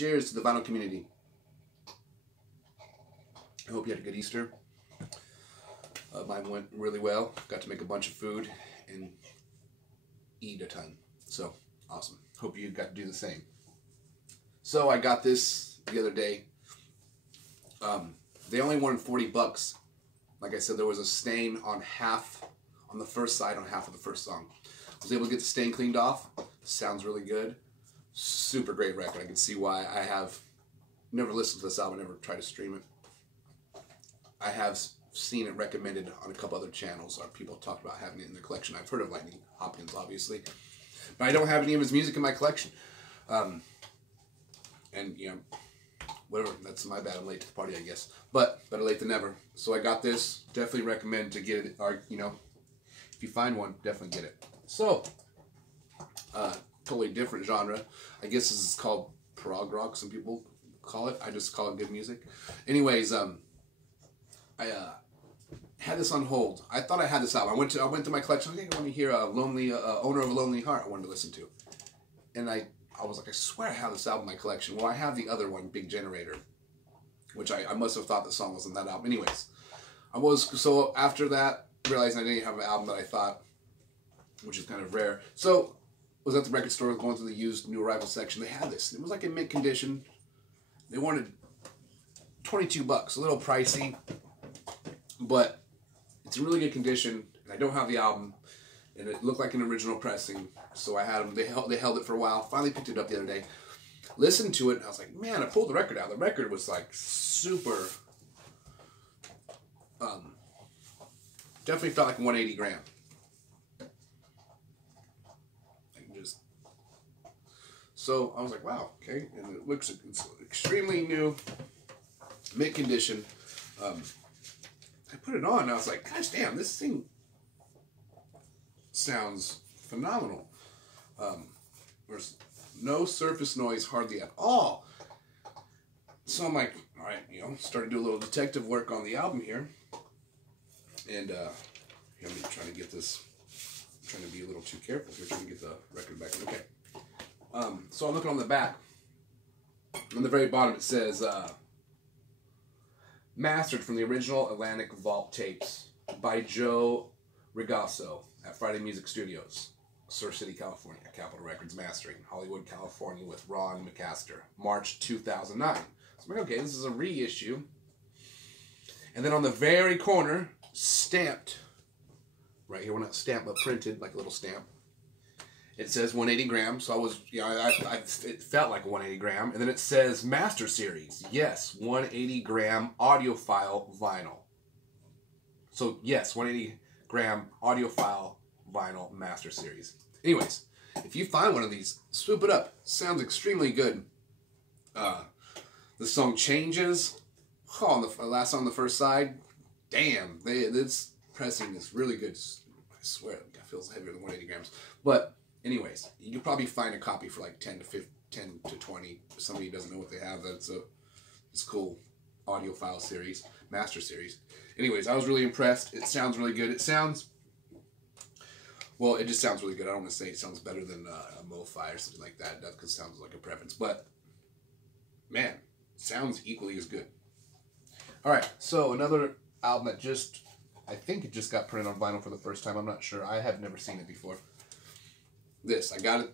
cheers to the vinyl community. I hope you had a good Easter. Mine went really well. Got to make a bunch of food and eat a ton. So, awesome. Hope you got to do the same. So, I got this the other day. They only wanted $40. Like I said, there was a stain on the first side on half of the first song. I was able to get the stain cleaned off. Sounds really good. Super great record. I can see why. I have never listened to this album, never tried to stream it. I have seen it recommended on a couple other channels, or people talked about having it in their collection. I've heard of Lightning Hopkins, obviously, but I don't have any of his music in my collection. And, you know, whatever, that's my bad. I'm late to the party, I guess. But better late than never. So I got this. Definitely recommend to get it, or, you know, if you find one, definitely get it. So, totally different genre. I guess this is called prog rock, some people call it. I just call it good music. Anyways, I had this on hold. I thought I had this album. I went to my collection. I think I want to hear Owner of a Lonely Heart. I wanted to listen to, and I was like, I swear I have this album in my collection. Well, I have the other one, Big Generator, which I must have thought the song was in that album. Anyways, so after that, realizing I didn't have an album that I thought, which is kind of rare. So was at the record store, going through the used new arrival section. They had this. It was like in mint condition. They wanted $22, a little pricey, but it's in really good condition. And I don't have the album, and it looked like an original pressing. So I had them. They held it for a while. Finally picked it up the other day. Listened to it, and I was like, man, I pulled the record out. The record was like super. Definitely felt like 180 gram. So I was like, wow, okay, and it looks it's extremely new, mint condition. I put it on, and I was like, gosh damn, this thing sounds phenomenal. There's no surface noise hardly at all. So I'm like, all right, you know, started to do a little detective work on the album here, and here, I'm trying to get this. I'm trying to be a little too careful here, trying to get the record back. Okay. So I'm looking on the back. On the very bottom it says, mastered from the original Atlantic Vault tapes by Joe Rigasso at Friday Music Studios, Sur City, California. Capitol Records mastering, Hollywood, California, with Ron McCaster, March 2009. So I'm like, okay, this is a reissue. And then on the very corner, stamped, right here, well not stamped, but printed, like a little stamp, it says 180 grams, so I was, you know, it felt like 180 gram. And then it says Master Series. Yes, 180 gram audiophile vinyl. So, yes, 180 gram audiophile vinyl Master Series. Anyways, if you find one of these, swoop it up. Sounds extremely good. The song Changes. Oh, on the last song on the first side. Damn, this pressing is really good. I swear, it feels heavier than 180 grams. But anyways, you can probably find a copy for like 10 to 20. If somebody doesn't know what they have, it's cool audiophile series, Master Series. Anyways, I was really impressed. It sounds really good. It sounds, well, it just sounds really good. I don't want to say it sounds better than a Mo-Fi or something like that. That because it sounds like a preference. But, man, sounds equally as good. All right, so another album that just, I think it just got printed on vinyl for the first time. I'm not sure. I have never seen it before. This, I got it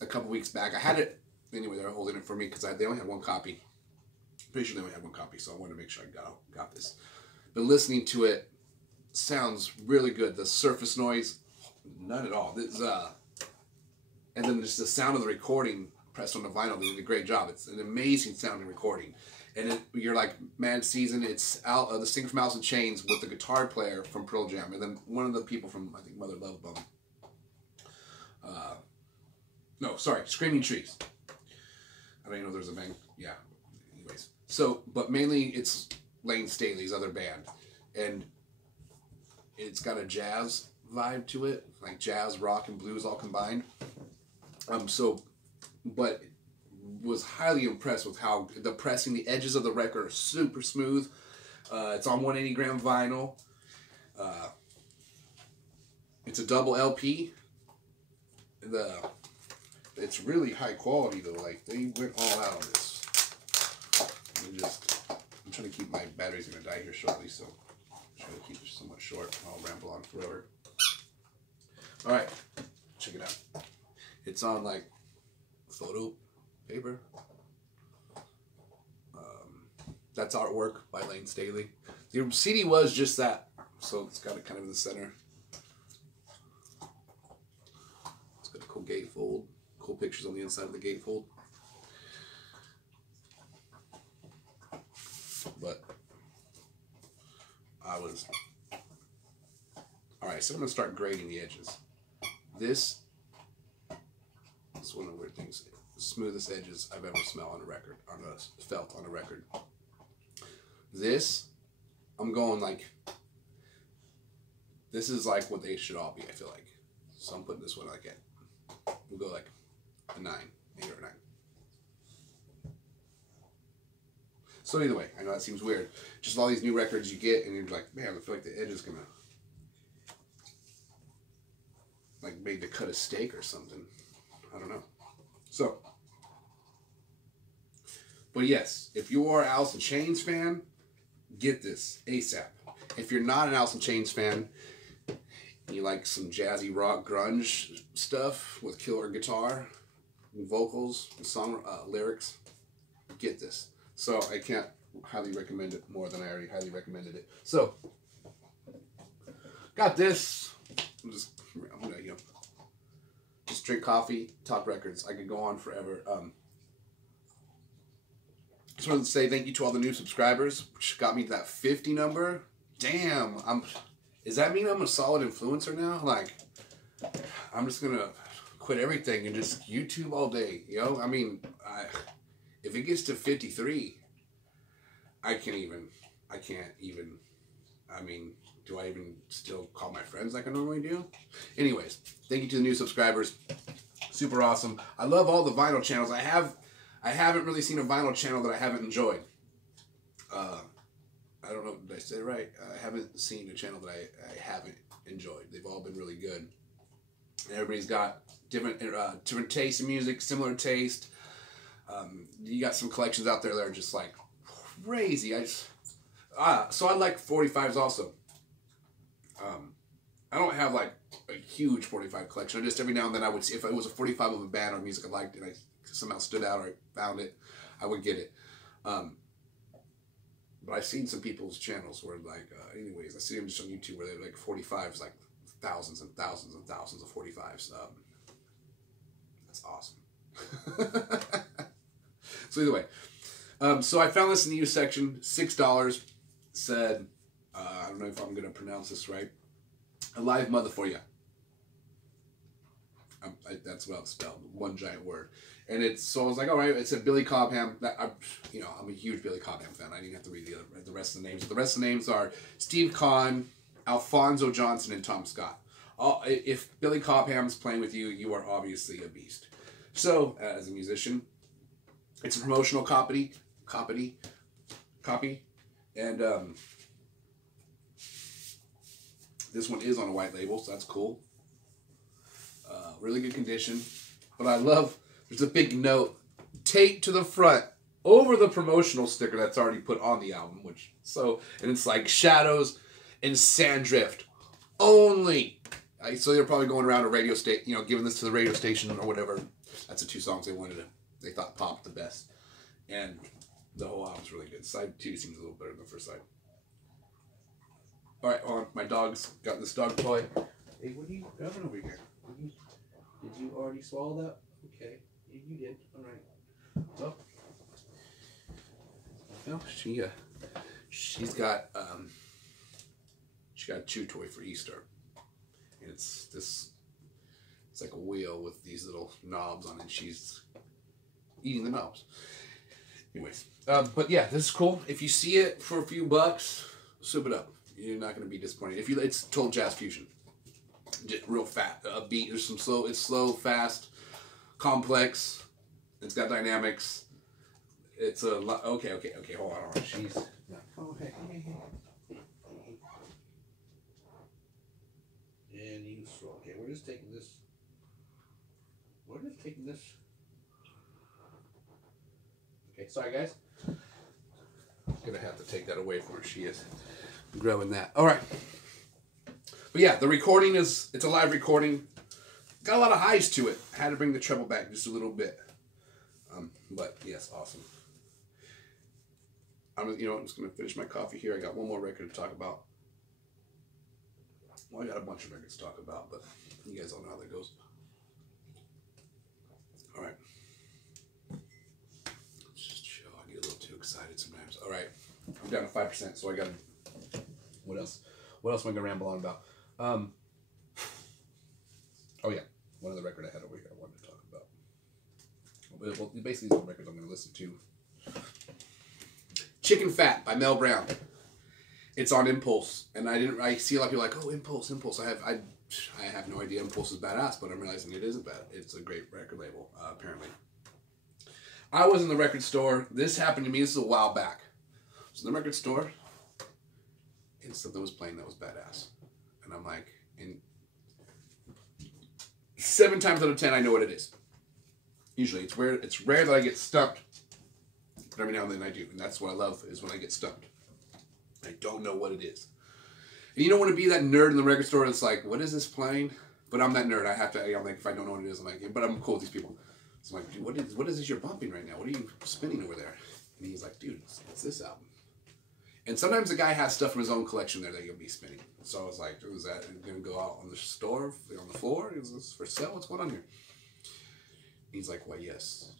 a couple weeks back. I had it, anyway, they were holding it for me because they only had one copy. Pretty sure they only had one copy, so I wanted to make sure I got this. But listening to it, sounds really good. The surface noise, none at all. This, and then just the sound of the recording pressed on the vinyl, they did a great job. It's an amazing sounding recording. And you're like, Mad Season, it's the singer from Alice in Chains with the guitar player from Pearl Jam, and then one of the people from, I think, Mother Love Bone. No, sorry, Screaming Trees. I don't even know if there's a band. Yeah. Anyways. So, but mainly it's Lane Staley's other band. And it's got a jazz vibe to it. Like jazz, rock, and blues all combined. But was highly impressed with how the pressing, the edges of the record are super smooth. It's on 180 gram vinyl. It's a double LP. It's really high quality though. Like they went all out on this. I'm trying to keep my battery's gonna die here shortly, so I'm trying to keep it somewhat short. I'll ramble on forever. All right, check it out. It's on like photo paper. That's artwork by Lane Staley. The CD was just that, so it's got it kind of in the center. It's got a cool gatefold, cool pictures on the inside of the gatefold. But alright, so I'm going to start grading the edges. This is one of the weird things. The smoothest edges I've ever felt on a record. This, I'm going like, this is like what they should all be, I feel like. So I'm putting this one like we'll go like a 9, 8 or a 9. So either way, I know that seems weird. Just all these new records you get, and you're like, man, I feel like the edge is gonna like made to cut a steak or something. I don't know. So, but yes, if you are an Alice in Chains fan, get this ASAP. If you're not an Alice in Chains fan, you like some jazzy rock grunge stuff with killer guitar and vocals and song lyrics, get this. So I can't highly recommend it more than I already highly recommended it. So got this. I'm gonna just drink coffee, talk records. I could go on forever. Just wanted to say thank you to all the new subscribers, which got me to that 50 number. Damn, does that mean I'm a solid influencer now? Like, I'm just gonna quit everything and just YouTube all day, yo? I mean, if it gets to 53, I can't even, I mean, do I even still call my friends like I normally do? Anyways, thank you to the new subscribers. Super awesome. I love all the vinyl channels. I haven't really seen a vinyl channel that I haven't enjoyed. I don't know, did I say it right? I haven't seen a channel that I haven't enjoyed. They've all been really good. Everybody's got different taste in music, similar taste. You got some collections out there that are just like crazy. So I like 45s also. I don't have like a huge 45 collection. I just every now and then I would see if it was a 45 of a band or music I liked and I somehow stood out or I found it, I would get it. But I've seen some people's channels where like, anyways, I see them just on YouTube where they're like 45s, like thousands and thousands and thousands of 45s. That's awesome. So either way, so I found this in the used section, $6. Said, I don't know if I'm going to pronounce this right. A live mother for you. That's what it's spelled. One giant word. And so I was like, all right. It said Billy Cobham. I'm a huge Billy Cobham fan. I didn't have to read the rest of the names. But the rest of the names are Steve Kahn, Alfonso Johnson, and Tom Scott. If Billy Cobham's playing with you, you are obviously a beast. So, as a musician, it's a promotional copy, and this one is on a white label, so that's cool. Really good condition, but I love. There's a big note taped to the front over the promotional sticker that's already put on the album, and it's like Shadows and Sanddrift only. So they're probably going around a radio station, giving this to the radio station or whatever. That's the 2 songs they thought popped the best. And the whole album's really good. Side 2 seems a little better than the first side. Alright, my dog's got this dog toy. Hey, what are you grabbing over here? Did you already swallow that? Okay, you did. Alright. Well, she's got a chew toy for Easter. And it's like a wheel with these little knobs on it. She's eating the knobs. Anyways, but yeah, this is cool. If you see it for a few bucks, soup it up. You're not going to be disappointed. It's total jazz fusion. Real fat, upbeat. There's some slow. It's slow, fast, complex. It's got dynamics. It's a lot. Okay. Hold on. She's. Oh, hey. And you. Okay, we're just taking this. What just taking this. Okay, sorry guys. I'm gonna have to take that away from her. She is grabbing that. All right. But yeah, the recording it's a live recording. Got a lot of highs to it. I had to bring the treble back just a little bit. But yes, awesome. I'm just gonna finish my coffee here. I got one more record to talk about. Well, I got a bunch of records to talk about, but you guys all know how that goes. All right. Let's just chill. I get a little too excited sometimes. All right. I'm down to 5%, so I got. What else? What else am I gonna ramble on about? Oh yeah, one other record I had over here I wanted to talk about. Well, basically these are the records I'm gonna listen to. Chicken Fat by Mel Brown. It's on Impulse, and I see a lot of people like, oh, Impulse. I have no idea Impulse is badass, but I'm realizing it isn't bad. It's a great record label, apparently. I was in the record store. This happened to me. This is a while back. I was in the record store, and something was playing that was badass. And I'm like, and 7 times out of 10, I know what it is. Usually, it's rare that I get stumped, but every now and then I do, and that's what I love is when I get stumped. I don't know what it is. And you don't want to be that nerd in the record store that's like, what is this playing? But I'm that nerd. I'm like, if I don't know what it is, I'm like, but I'm cool with these people. So I'm like, dude, what is this you're bumping right now? What are you spinning over there? And he's like, dude, it's this album. And sometimes the guy has stuff from his own collection there that he'll be spinning. So I was like, is that going to go out on the store, on the floor? Is this for sale? What's going on here? And he's like, well, yes,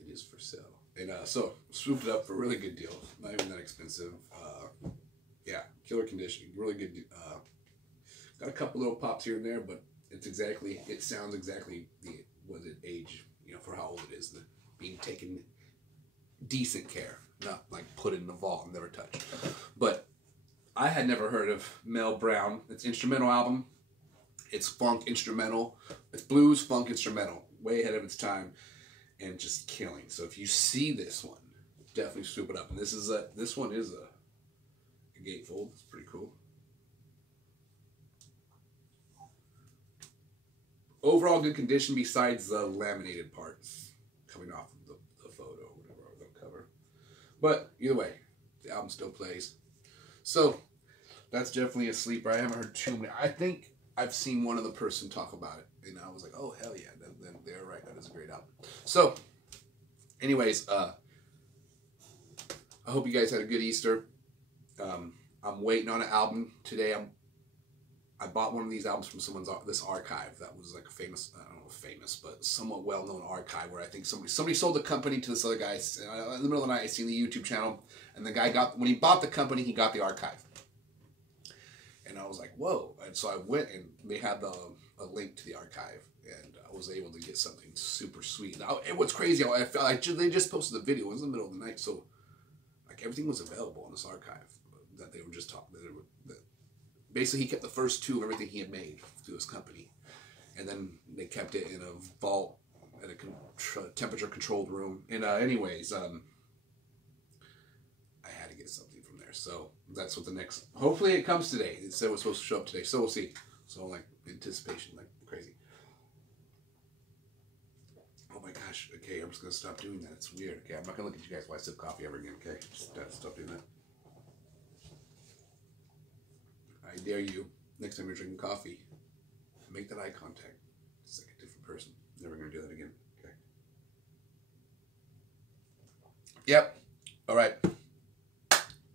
it is for sale. And so swooped it up for a really good deal. Not even that expensive. Yeah, killer condition. Really good. Got a couple little pops here and there, but it sounds exactly what it age, for how old it is. Being taken decent care. Not like put in the vault and never touched. But I had never heard of Mel Brown. It's an instrumental album. It's funk instrumental. It's blues, funk instrumental. Way ahead of its time. And just killing. So if you see this one, definitely swoop it up. And this one is a gatefold. It's pretty cool. Overall good condition besides the laminated parts coming off of the photo, whatever, or the cover. But either way, the album still plays. So that's definitely a sleeper. I haven't heard too many. I think I've seen one other person talk about it, and I was like, oh, hell yeah, then they're right. That is a great album. So, anyways, I hope you guys had a good Easter. I'm waiting on an album today. I bought one of these albums from this archive that was like a famous, I don't know, famous, but somewhat well-known archive where I think somebody sold the company to this other guy. In the middle of the night, I seen the YouTube channel, and the guy when he bought the company, he got the archive. And I was like, whoa. And so I went, and they had a link to the archive, and I was able to get something super sweet. Now, and what's crazy, they just posted the video. It was in the middle of the night, so like everything was available on this archive that they were just talking. Basically, he kept the first 2 of everything he had made through his company, and then they kept it in a vault at a temperature-controlled room. And anyways, I had to get something from there, so that's what the next. Hopefully, it comes today. It said it was supposed to show up today, so we'll see. So like anticipation, like crazy. Oh my gosh! Okay, I'm just gonna stop doing that. It's weird. Okay, I'm not gonna look at you guys while I sip coffee ever again. Okay, just stop doing that. I dare you, next time you're drinking coffee, make that eye contact. It's like a different person. Never going to do that again. Okay. Yep. All right.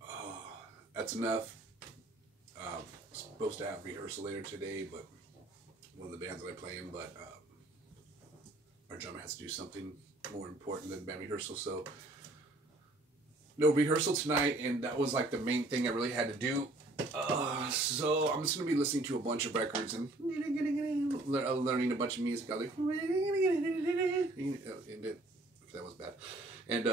Oh, that's enough. Supposed to have rehearsal later today, but one of the bands that I play in, but our drummer has to do something more important than band rehearsal, so no rehearsal tonight, and that was like the main thing I really had to do. So I'm just going to be listening to a bunch of records and learning a bunch of music. I was like, that was bad. And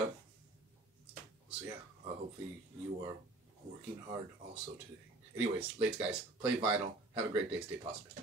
so yeah, hopefully you are working hard also today. Anyways, late guys, play vinyl. Have a great day. Stay positive.